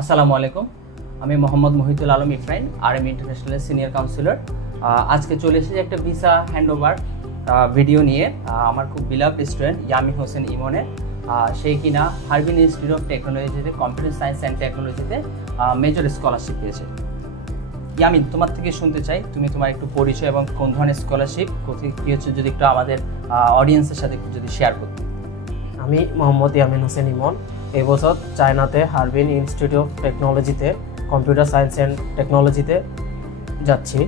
আসসালামু আলাইকুম। আমি মোহাম্মদ মহিতুল আলম ইফরাইন, RM ইন্টারন্যাশনালের সিনিয়র কাউন্সিলর। আজকে চলে এসেছি একটা ভিসা হ্যান্ডওভার ভিডিও নিয়ে। আমার খুব বিলাভড স্টুডেন্ট ইয়ামিন হোসেন ইমনের, সেই কিনা হারবিন ইনস্টিটিউট অফ টেকনোলজিতে কম্পিউটার সায়েন্স অ্যান্ড টেকনোলজিতে মেজর স্কলারশিপ পেয়েছে। ইয়ামিন, তোমার থেকে শুনতে চাই তুমি তোমার একটু পরিচয় এবং কোন ধরনের স্কলারশিপ কোথায় কী হচ্ছে, যদি একটু আমাদের অডিয়েন্সের সাথে একটু যদি শেয়ার করতে। আমি মোহাম্মদ ইয়ামিন হোসেন ইমন এবছর চায়নাতে হারবিন ইনস্টিটিউট অফ টেকনোলজিতে কম্পিউটার সায়েন্স অ্যান্ড টেকনোলজিতে যাচ্ছি।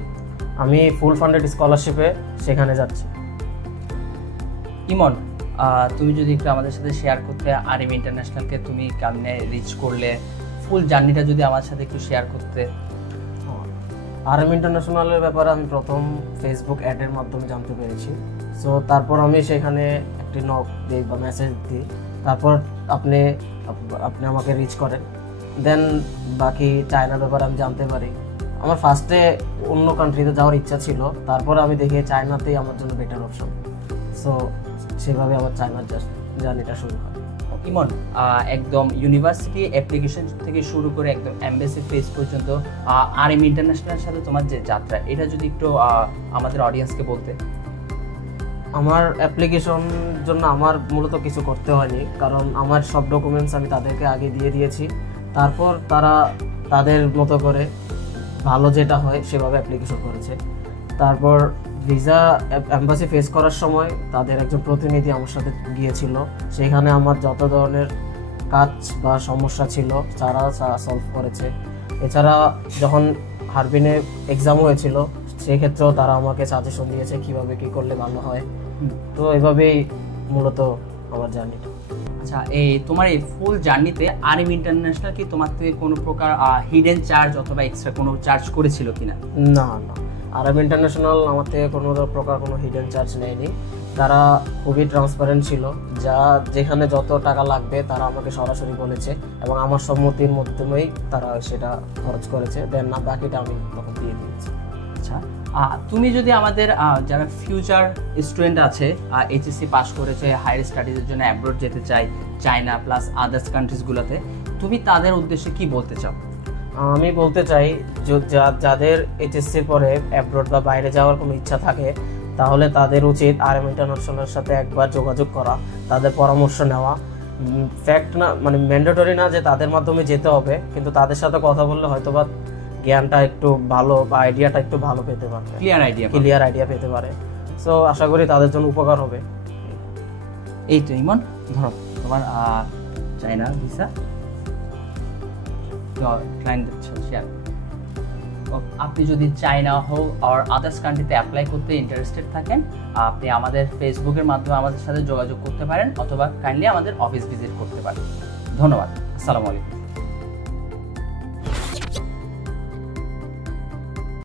আমি ফুল ফান্ডেড স্কলারশিপে সেখানে যাচ্ছি। ইমন, তুমি যদি একটু আমাদের সাথে শেয়ার করতে, RM ইন্টারন্যাশনালকে তুমি কেমনে রিচ করলে, ফুল জার্নিটা যদি আমার সাথে একটু শেয়ার করতে। RM ইন্টারন্যাশনালের ব্যাপারে আমি প্রথম ফেসবুক অ্যাডের মাধ্যমে জানতে পেরেছি। সো তারপর আমি সেখানে একটি নক দিই বা মেসেজ দিই, তারপর আপনি আমাকে রিচ করেন। দেন বাকি চায়নার ব্যাপারে আমি জানতে পারি। আমার ফার্স্টে অন্য কান্ট্রিতে যাওয়ার ইচ্ছা ছিল, তারপরে আমি দেখি চায়নাতেই আমার জন্য বেটার অপশন। সো সেভাবে আমার চায়নার জার্নিটা শুরু হয়। ইমন, একদম ইউনিভার্সিটি অ্যাপ্লিকেশন থেকে শুরু করে একদম এমবেসি ফেজ পর্যন্ত RM ইন্টারন্যাশনালের সাথে তোমার যে যাত্রা, এটা যদি একটু আমাদের অডিয়েন্সকে বলতে। আমার অ্যাপ্লিকেশন জন্য আমার মূলত কিছু করতে হয়নি, কারণ আমার সব ডকুমেন্টস আমি তাদেরকে আগে দিয়ে দিয়েছি। তারপর তারা তাদের মতো করে ভালো যেটা হয় সেভাবে অ্যাপ্লিকেশন করেছে। তারপর ভিসা এম্বাসি ফেস করার সময় তাদের একজন প্রতিনিধি আমার সাথে গিয়েছিল, সেখানে আমার যত ধরনের কাজ বা সমস্যা ছিল তারা সলভ করেছে। এছাড়া যখন হারবিনে এক্সাম হয়েছিল সেক্ষেত্রেও তারা আমাকে সাজেশন দিয়েছে কীভাবে কী করলে ভালো হয়। তো এভাবেই মূলত আমার জার্নিটা। আচ্ছা, এই তোমার এই ফুল জার্নিতে RM ইন্টারন্যাশনাল কি তোমার থেকে কোনো প্রকার হিডেন চার্জ অথবা এক্সট্রা কোনো চার্জ করেছিল কিনা? না, RM ইন্টারন্যাশনাল আমার থেকে কোনো প্রকার কোনো হিডেন চার্জ নেয়নি। তারা খুবই ট্রান্সপারেন্ট ছিল, যেখানে যত টাকা লাগবে তারা আমাকে সরাসরি বলেছে এবং আমার সম্মতির মাধ্যমেই তারা সেটা খরচ করেছে। দেন না বাকিটা আমি তখন দিয়ে দিয়েছি। আচ্ছা, তুমি যদি আমাদের যারা ফিউচার স্টুডেন্ট আছে, HSC পাস করেছে, হায়ার স্টাডিজের জন্য অ্যাব্রোড যেতে চাই, চায়না প্লাস আদার্স কান্ট্রিজগুলোতে, তুমি তাদের উদ্দেশ্যে কি বলতে চাও? আমি বলতে চাই যাদের HSC পরে অ্যাব্রোড বা বাইরে যাওয়ার কোনো ইচ্ছা থাকে, তাহলে তাদের উচিত RM ইন্টারন্যাশনালের সাথে একবার যোগাযোগ করা, তাদের পরামর্শ নেওয়া। ফ্যাক্ট না, মানে ম্যান্ডেটরি না যে তাদের মাধ্যমে যেতে হবে, কিন্তু তাদের সাথে কথা বললে হয়তোবা জ্ঞানটা একটু ভালো বা আইডিয়াটা একটু ভালো পেতে পারবে, ক্লিয়ার আইডিয়া পেতে পারে। সো আশা করি তাদের জন্য উপকার হবে। এই তো ইমন, ধরো তোমার চায়না ভিসা ক্লায়েন্ট শেয়ার। আপনি যদি চায়না হোক আর আদার্স কান্ট্রিতে অ্যাপ্লাই করতে ইন্টারেস্টেড থাকেন, আপনি আমাদের ফেসবুকের মাধ্যমে আমাদের সাথে যোগাযোগ করতে পারেন অথবা কাইন্ডলি আমাদের অফিস ভিজিট করতে পারেন। ধন্যবাদ। আসসালামু আলাইকুম।